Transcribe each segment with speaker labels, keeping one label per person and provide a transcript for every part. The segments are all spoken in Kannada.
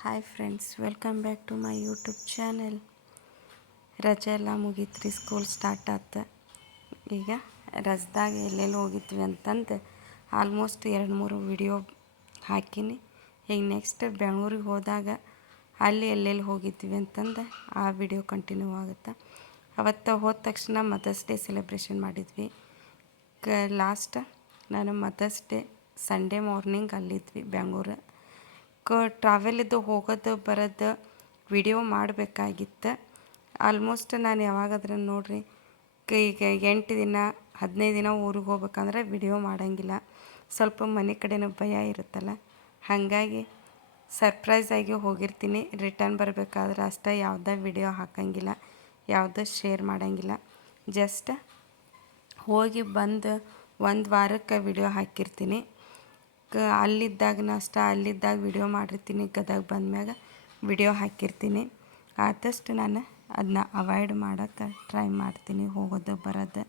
Speaker 1: Hi friends welcome back to my YouTube channel ರಜೆ ಎಲ್ಲ ಮುಗೀತು ಸ್ಕೂಲ್ ಸ್ಟಾರ್ಟ್ ಆತ. ಈಗ ರಜದಾಗ ಎಲ್ಲೆಲ್ಲಿ ಹೋಗಿದ್ವಿ ಅಂತಂದು ಆಲ್ಮೋಸ್ಟ್ ಎರಡು ಮೂರು ವಿಡಿಯೋ ಹಾಕಿನಿ. ಈಗ ನೆಕ್ಸ್ಟ್ ಬೆಂಗಳೂರಿಗೆ ಹೋದಾಗ ಅಲ್ಲಿ ಎಲ್ಲೆಲ್ಲಿ ಹೋಗಿದ್ವಿ ಅಂತಂದು, ಆ ವಿಡಿಯೋ ಕಂಟಿನ್ಯೂ ಆಗುತ್ತೆ. ಅವತ್ತು ಹೋದ ತಕ್ಷಣ ಮದರ್ಸ್ ಡೇ ಸೆಲೆಬ್ರೇಷನ್ ಮಾಡಿದ್ವಿ. ಕ ಲಾಸ್ಟ್ ನಾನು ಮದರ್ಸ್ ಡೇ ಸಂಡೇ ಮಾರ್ನಿಂಗ್ ಅಲ್ಲಿದ್ವಿ, ಬೆಂಗಳೂರು. ಕ ಟ್ರಾವೆಲಿದ್ದು ಹೋಗೋದು, ಬರೋದು ವಿಡಿಯೋ ಮಾಡಬೇಕಾಗಿತ್ತು. ಆಲ್ಮೋಸ್ಟ್ ನಾನು ಯಾವಾಗಾದ್ರೂ ನೋಡಿರಿ, ಕ, ಈಗ ಎಂಟು ದಿನ, ಹದಿನೈದು ದಿನ ಊರಿಗೆ ಹೋಗ್ಬೇಕಂದ್ರೆ ವಿಡಿಯೋ ಮಾಡೋಂಗಿಲ್ಲ. ಸ್ವಲ್ಪ ಮನೆ ಕಡೆನೂ ಭಯ ಇರುತ್ತಲ್ಲ. ಹಾಗಾಗಿ ಸರ್ಪ್ರೈಸ್ ಆಗಿ ಹೋಗಿರ್ತೀನಿ. ರಿಟರ್ನ್ ಬರಬೇಕಾದ್ರೆ ಅಷ್ಟೇ ಯಾವುದೇ ವಿಡಿಯೋ ಹಾಕೋಂಗಿಲ್ಲ, ಯಾವುದೂ ಶೇರ್ ಮಾಡೋಂಗಿಲ್ಲ. ಜಸ್ಟ್ ಹೋಗಿ ಬಂದು ಒಂದು ವಾರಕ್ಕೆ ವಿಡಿಯೋ ಹಾಕಿರ್ತೀನಿ. ಕ ಅಲ್ಲಿದ್ದಾಗನ ಅಷ್ಟ ಅಲ್ಲಿದ್ದಾಗ ವಿಡಿಯೋ ಮಾಡಿರ್ತೀನಿ, ಗದಗ ಬಂದ್ಮ್ಯಾಗ ವಿಡಿಯೋ ಹಾಕಿರ್ತೀನಿ. ಆದಷ್ಟು ನಾನು ಅದನ್ನ ಅವಾಯ್ಡ್ ಮಾಡೋಕ್ಕೆ ಟ್ರೈ ಮಾಡ್ತೀನಿ, ಹೋಗೋದು, ಬರೋದು.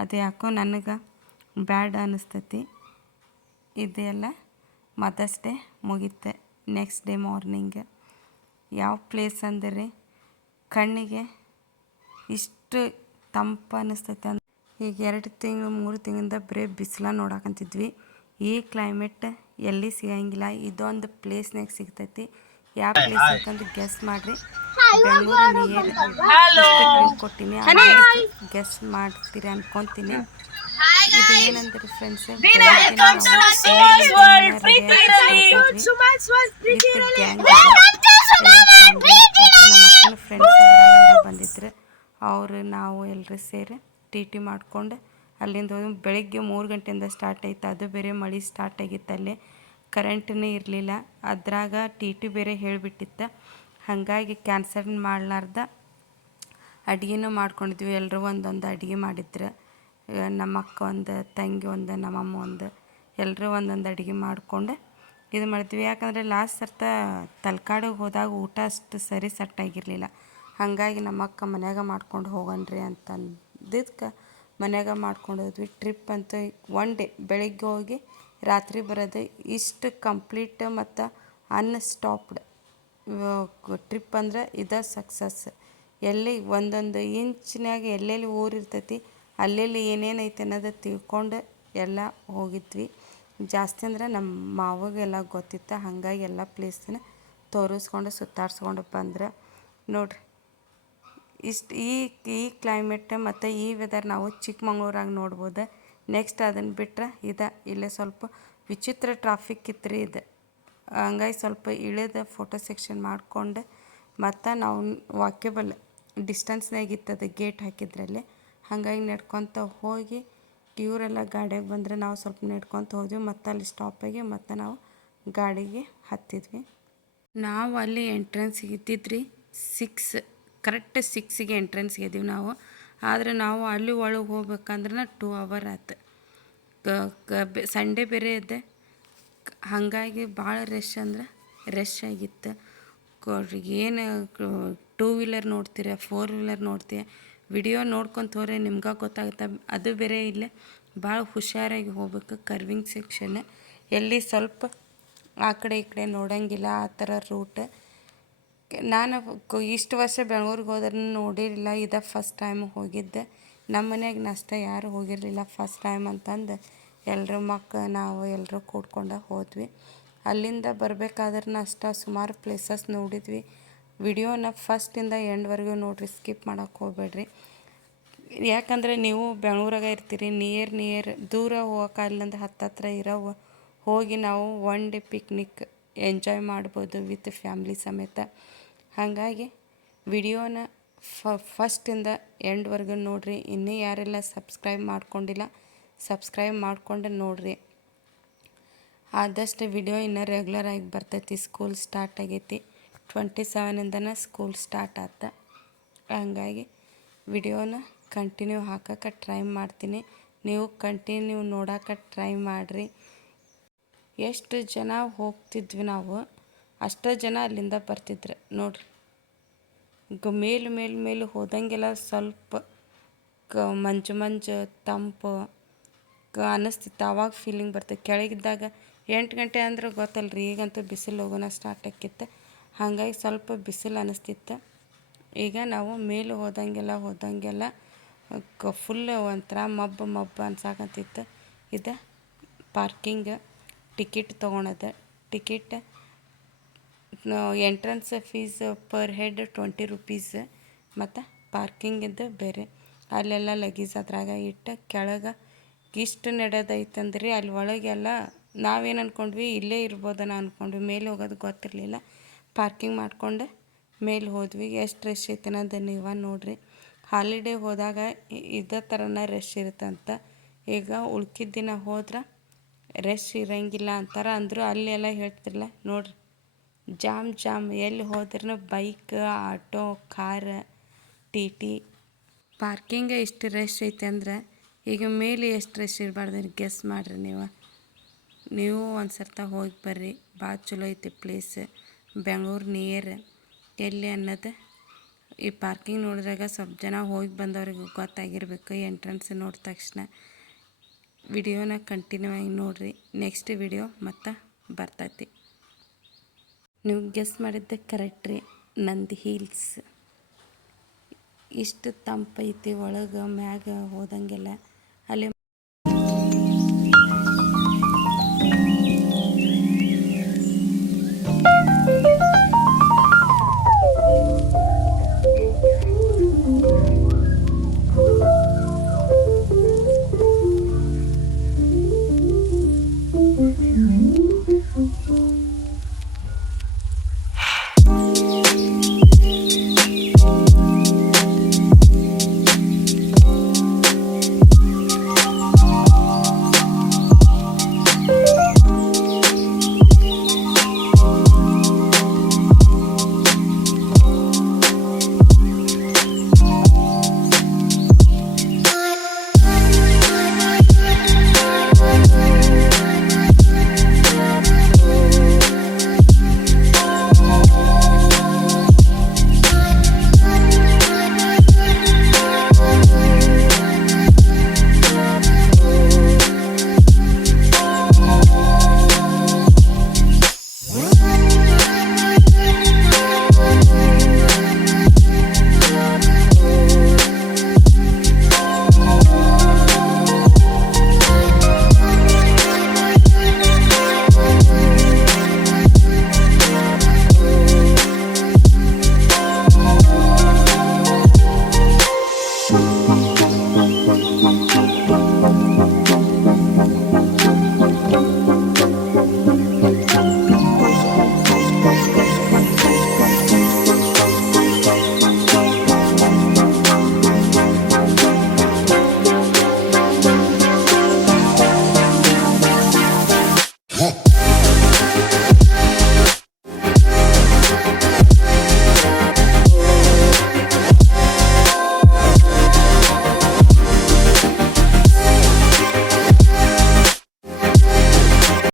Speaker 1: ಅದು ಯಾಕೋ ನನಗೆ ಬ್ಯಾಡ್ ಅನ್ನಿಸ್ತೈತಿ ಇದೆಲ್ಲ ಮದರ್ಸ್ ಡೇ ಮುಗೀತೆ. ನೆಕ್ಸ್ಟ್ ಡೇ ಮಾರ್ನಿಂಗ್ ಯಾವ ಪ್ಲೇಸ್ ಅಂದರೆ? ಕಣ್ಣಿಗೆ ಇಷ್ಟು ತಂಪು ಅನ್ನಿಸ್ತೈತೆ ಅಂದ್ರೆ ಈಗ ಎರಡು ತಿಂಗಳು, ಮೂರು ತಿಂಗಳಿಂದ ಬರೀ ಬಿಸಿಲ ನೋಡಕಂತಿದ್ವಿ. ಈ ಕ್ಲೈಮೇಟ್ ಎಲ್ಲಿ ಸಿಗಂಗಿಲ್ಲ ಇದೊಂದು ಪ್ಲೇಸ್ನಾಗ ಸಿಗ್ತೈತಿ. ಯಾವ ಪ್ಲೇಸ್ ಅಂತಂದು ಗೆಸ್ ಮಾಡ್ರಿ. ಬೆಂಗಳೂರು ನಿಯರ್ ಕೊಟ್ಟಿನಿ. ಗೆಸ್ ಮಾಡ್ತೀರಿ ಅನ್ಕೊಂತೀನಿ. ಇದು ಏನಂದ್ರೆ ಫ್ರೆಂಡ್ಸ್ ಫ್ರೆಂಡ್ಸ್ ಬಂದಿದ್ರು. ಅವರು ನಾವು ಎಲ್ಲರೂ ಸೇರಿ ಟಿ ಟಿ ಮಾಡ್ಕೊಂಡು ಅಲ್ಲಿಂದ ಬೆಳಗ್ಗೆ ಮೂರು ಗಂಟೆಯಿಂದ ಸ್ಟಾರ್ಟ್ ಆಯ್ತು. ಅದು ಬೇರೆ ಮಳೆ ಸ್ಟಾರ್ಟ್ ಆಗಿತ್ತು ಅಲ್ಲಿ. ಕರೆಂಟನೇ ಇರಲಿಲ್ಲ. ಅದ್ರಾಗ ಟಿ ಟಿ ಬೇರೆ ಹೇಳಿಬಿಟ್ಟಿತ್ತು. ಹಾಗಾಗಿ ಕ್ಯಾನ್ಸಲ್ ಮಾಡಲಾರ್ದ ಅಡುಗೆನೂ ಮಾಡ್ಕೊಂಡಿದ್ವಿ. ಎಲ್ಲರೂ ಒಂದೊಂದು ಅಡುಗೆ ಮಾಡಿದ್ರು. ನಮ್ಮ ಅಕ್ಕ ಒಂದು, ತಂಗಿ ಒಂದು ನಮ್ಮಮ್ಮ ಒಂದು ಎಲ್ಲರೂ ಒಂದೊಂದು ಅಡುಗೆ ಮಾಡಿಕೊಂಡು ಇದು ಮಾಡಿದ್ವಿ. ಯಾಕಂದರೆ ಲಾಸ್ಟ್ ಸರ್ತ ತಲಕಾಡಿಗೆ ಹೋದಾಗ ಊಟ ಅಷ್ಟು ಸರಿ ಸೆಟ್ ಆಗಿರಲಿಲ್ಲ. ಹಾಗಾಗಿ ನಮ್ಮ ಅಕ್ಕ ಮನ್ಯಾಗ ಮಾಡ್ಕೊಂಡು ಹೋಗಣ್ರಿ ಅಂತಂದಿದ್ಕೆ ಮನ್ಯಾಗ ಮಾಡ್ಕೊಂಡು ಹೋದ್ವಿ. ಟ್ರಿಪ್ ಅಂತ ಒನ್ ಡೇ ಬೆಳಗ್ಗೆ ಹೋಗಿ ರಾತ್ರಿ ಬರೋದು ಇಷ್ಟು ಕಂಪ್ಲೀಟ್ ಮತ್ತು ಅನ್ಸ್ಟಾಪ್ಡ್ ಟ್ರಿಪ್ ಅಂದ್ರೆ ಇದ ಸಕ್ಸಸ್ ಎಲ್ಲಿ ಒಂದೊಂದು ಇಂಚಿನಾಗ ಎಲ್ಲೆಲ್ಲಿ ಊರಿರ್ತೈತಿ ಅಲ್ಲೆಲ್ಲಿ ಏನೇನು ಅನ್ನೋದು ತಿಳ್ಕೊಂಡು ಎಲ್ಲ ಹೋಗಿದ್ವಿ. ಜಾಸ್ತಿ ಅಂದ್ರೆ ನಮ್ಮ ಮಾವಗೆಲ್ಲ ಗೊತ್ತಿತ್ತು, ಹಾಗಾಗಿ ಎಲ್ಲ ಪ್ಲೇಸನ್ನ ತೋರಿಸ್ಕೊಂಡು ಸುತ್ತಾಡ್ಸ್ಕೊಂಡು ಬಂದ್ರೆ. ನೋಡ್ರಿ. ಇಷ್ಟು ಈ ಈ ಕ್ಲೈಮೇಟ್ ಮತ್ತು ಈ ವೆದರ್ ನಾವು ಚಿಕ್ಕಮಂಗ್ಳೂರಾಗ ನೋಡ್ಬೋದು. ನೆಕ್ಸ್ಟ್ ಅದನ್ನು ಬಿಟ್ಟರೆ ಇದು, ಇಲ್ಲೇ ಸ್ವಲ್ಪ ವಿಚಿತ್ರ ಟ್ರಾಫಿಕ್ ಇತ್ತು ಇದು. ಹಂಗಾಗಿ ಸ್ವಲ್ಪ ಇಳಿದ ಫೋಟೋ ಸೆಕ್ಷನ್ ಮಾಡಿಕೊಂಡು ಮತ್ತು ನಾವು ವಾಕ್ಯಬಲ್ ಡಿಸ್ಟೆನ್ಸ್ನಾಗ ಇತ್ತದು ಗೇಟ್ ಹಾಕಿದ್ರಲ್ಲಿ, ಹಾಗಾಗಿ ನಡ್ಕೊತ ಹೋಗಿ ಇವರೆಲ್ಲ ಗಾಡಿಯಾಗ ಬಂದರೆ ನಾವು ಸ್ವಲ್ಪ ನಡ್ಕೊತ ಹೋದ್ವಿ, ಮತ್ತು ಅಲ್ಲಿ ಸ್ಟಾಪಾಗಿ ಮತ್ತು ನಾವು ಗಾಡಿಗೆ ಹತ್ತಿದ್ವಿ. ನಾವು ಅಲ್ಲಿ ಎಂಟ್ರೆನ್ಸಿಗೆ ಇದ್ದಿದ್ರಿ ಸಿಕ್ಸ್ ಕರೆಕ್ಟ್ ಸಿಕ್ಸಿಗೆ ಎಂಟ್ರೆನ್ಸ್ಗೆ ಇದೀವಿ ನಾವು. ಆದರೆ ನಾವು ಅಲ್ಲಿ ಒಳಗೆ ಹೋಗ್ಬೇಕಂದ್ರೆ ಟೂ ಅವರ್ ಆಯ್ತು ಸಂಡೇ ಬೇರೆ ಇದ್ದೆ ಹಾಗಾಗಿ ಭಾಳ ರಶ್ ಅಂದ್ರೆ ರಶ್ ಆಗಿತ್ತು. ಏನು ಟೂ ವೀಲರ್ ನೋಡ್ತೀರ ಫೋರ್ ವೀಲರ್ ನೋಡ್ತೀಯ ವಿಡಿಯೋ ನೋಡ್ಕೊಂತ ಹೋದ್ರೆ ನಿಮ್ಗೆ ಗೊತ್ತಾಗುತ್ತೆ. ಅದು ಬೇರೆ ಇಲ್ಲೇ. ಭಾಳ ಹುಷಾರಾಗಿ ಹೋಗ್ಬೇಕು ಕರ್ವಿಂಗ್ ಸೆಕ್ಷನ್ ಎಲ್ಲಿ ಸ್ವಲ್ಪ ಆ ಕಡೆ ಈ ಕಡೆ ನೋಡೋಂಗಿಲ್ಲ, ಆ ಥರ ರೂಟ್ ನಾನು ಇಷ್ಟು ವರ್ಷ ಬೆಂಗ್ಳೂರಿಗೆ ಹೋದ್ರೂ ನೋಡಿರಲಿಲ್ಲ. ಇದು ಫಸ್ಟ್ ಟೈಮ್ ಹೋಗಿದ್ದೆ. ನಮ್ಮ ಮನೆಯಾಗ ನಷ್ಟ ಯಾರು ಹೋಗಿರಲಿಲ್ಲ ಫಸ್ಟ್ ಟೈಮ್ ಅಂತಂದು ಎಲ್ಲರೂ ಮಕ್ಕ ನಾವು ಎಲ್ಲರೂ ಕೂಡ್ಕೊಂಡು ಹೋದ್ವಿ. ಅಲ್ಲಿಂದ ಬರಬೇಕಾದ್ರೆ ಅಷ್ಟ ಸುಮಾರು ಪ್ಲೇಸಸ್ ನೋಡಿದ್ವಿ. ವಿಡಿಯೋನ ಫಸ್ಟಿಂದ ಎಂಡ್ವರೆಗೂ ನೋಡಿರಿ ಸ್ಕಿಪ್ ಮಾಡೋಕ್ಕೆ ಹೋಗ್ಬೇಡ್ರಿ. ಯಾಕಂದರೆ ನೀವು ಬೆಂಗ್ಳೂರಾಗ ಇರ್ತೀರಿ ನಿಯರ್ ನಿಯರ್ ದೂರ ಹೋಗೋಕ್ಕಾಗಲ್ಲಂದ ಹತ್ತತ್ರ ಇರೋ ಹೋಗಿ ನಾವು ಒನ್ ಡೇ ಪಿಕ್ನಿಕ್ ಎಂಜಾಯ್ ಮಾಡ್ಬೋದು ವಿತ್ ಫ್ಯಾಮ್ಲಿ ಸಮೇತ. ಹಾಗಾಗಿ ವಿಡಿಯೋನ ಫಸ್ಟಿಂದ ಎಂಡ್ವರೆಗೂ ನೋಡಿರಿ. ಇನ್ನೂ ಯಾರೆಲ್ಲ ಸಬ್ಸ್ಕ್ರೈಬ್ ಮಾಡ್ಕೊಂಡಿಲ್ಲ, ಸಬ್ಸ್ಕ್ರೈಬ್ ಮಾಡ್ಕೊಂಡು ನೋಡಿರಿ. ಆದಷ್ಟು ವಿಡಿಯೋ ಇನ್ನೂ ರೆಗ್ಯುಲರ್ ಆಗಿ ಬರ್ತೈತಿ ಸ್ಕೂಲ್ ಸ್ಟಾರ್ಟ್ ಆಗೈತಿ. ಟ್ವೆಂಟಿ ಸೆವೆನಿಂದನೇ ಸ್ಕೂಲ್ ಸ್ಟಾರ್ಟ್ ಆತ. ಹಾಗಾಗಿ ವಿಡಿಯೋನ ಕಂಟಿನ್ಯೂ ಹಾಕಕ್ಕೆ ಟ್ರೈ ಮಾಡ್ತೀನಿ. ನೀವು ಕಂಟಿನ್ಯೂ ನೋಡೋಕೆ ಟ್ರೈ ಮಾಡಿರಿ. ಎಷ್ಟು ಜನ ಹೋಗ್ತಿದ್ವಿ ನಾವು, ಅಷ್ಟೇ ಜನ ಅಲ್ಲಿಂದ ಬರ್ತಿದ್ರು. ನೋಡ್ರಿ ಗ ಮೇಲು ಮೇಲೆ ಮೇಲೆ ಹೋದಂಗೆಲ್ಲ ಸ್ವಲ್ಪ ಕ ಮಂಜು ಮಂಜು ತಂಪು ಕ ಅನ್ನಿಸ್ತಿತ್ತು ಆವಾಗ ಫೀಲಿಂಗ್ ಬರ್ತದೆ ಕೆಳಗಿದ್ದಾಗ ಎಂಟು ಗಂಟೆ ಅಂದ್ರೆ ಗೊತ್ತಲ್ಲ ರೀ ಈಗಂತೂ ಬಿಸಿಲು ಹೋಗೋಣ ಸ್ಟಾರ್ಟ್ ಆಕಿತ್ತು ಹಾಗಾಗಿ ಸ್ವಲ್ಪ ಬಿಸಿಲು ಅನ್ನಿಸ್ತಿತ್ತು ಈಗ ನಾವು ಮೇಲೆ ಹೋದಂಗೆಲ್ಲ ಹೋದಂಗೆಲ್ಲ ಫುಲ್ ಒಂಥರ ಮಬ್ಬು ಮಬ್ಬು ಅನ್ಸಾಕತ್ತಿತ್ತು. ಇದು ಪಾರ್ಕಿಂಗ್ ಟಿಕೆಟ್ ತೊಗೊಳೋದು ticket entrance fees per head twenty rupees ಮತ್ತು ಪಾರ್ಕಿಂಗಿದ್ದು ಬೇರೆ. ಅಲ್ಲೆಲ್ಲ ಲಗೇಜ್ ಅದ್ರಾಗ ಇಟ್ಟು ಕೆಳಗೆ ಇಷ್ಟು ನಡೆದೈತಂದ್ರಿ, ಅಲ್ಲಿ ಒಳಗೆಲ್ಲ ನಾವೇನು ಅಂದ್ಕೊಂಡ್ವಿ ಇಲ್ಲೇ ಇರ್ಬೋದನ ಅಂದ್ಕೊಂಡ್ವಿ ಮೇಲೆ ಹೋಗೋದು ಗೊತ್ತಿರಲಿಲ್ಲ. ಪಾರ್ಕಿಂಗ್ ಮಾಡ್ಕೊಂಡು ಮೇಲೆ ಹೋದ್ವಿ. ಎಷ್ಟು ರಶ್ ಐತೆ ನೀವ ನೀವು ನೋಡ್ರಿ. ಹಾಲಿಡೇ ಹೋದಾಗ ಇದೇ ಥರನ ರಶ್ ಇರುತ್ತಂತ. ಈಗ ಉಳ್ಕಿದ ದಿನ ಹೋದ್ರೆ ರಶ್ ಇರಂಗಿಲ್ಲ ಅಂತಾರೆ, ಅಂದರು ಅಲ್ಲಿ ಎಲ್ಲ ಹೇಳ್ತಿರಲ್ಲ ನೋಡ್ರಿ, ಜಾಮ್ ಜಾಮ್, ಎಲ್ಲಿ ಹೋದ್ರೂ bike auto car T T parking ಇಷ್ಟು ರಶ್ ಐತೆ ಅಂದ್ರೆ, ಈಗ ಮೇಲೆ ಎಷ್ಟು ರಶ್ ಇರಬಾರ್ದು ಗೆಸ್ ಮಾಡಿರಿ ನೀವು. ನೀವು ಒಂದು ಸರ್ತ ಹೋಗಿ ಬರ್ರಿ ಭಾಳ ಚಲೋ ಐತಿ ಪ್ಲೇಸ್ ಬೆಂಗಳೂರು ನಿಯರ್ ಎಲ್ಲಿ ಅನ್ನೋದು. ಈ ಪಾರ್ಕಿಂಗ್ ನೋಡಿದಾಗ ಸ್ವಲ್ಪ ಜನ ಹೋಗಿ ಬಂದವ್ರಿಗೆ ಗೊತ್ತಾಗಿರ್ಬೇಕು ಎಂಟ್ರೆನ್ಸ್ ನೋಡಿದ ತಕ್ಷಣ. ವಿಡಿಯೋನ ಕಂಟಿನ್ಯೂ ಆಗಿ ನೋಡಿರಿ. ನೆಕ್ಸ್ಟ್ ವಿಡಿಯೋ ಮತ್ತು ಬರ್ತೈತಿ. ನೀವು ಗೆಸ್ ಮಾಡಿದ್ದೆ ಕರೆಕ್ಟ್ ರೀ, ನಂದಿ ಹೀಲ್ಸ್ ಇಷ್ಟು ತಂಪೈತಿ, ಒಳಗೆ, ಮ್ಯಾಗ ಹೋದಂಗೆಲ್ಲ. ಅಲ್ಲಿ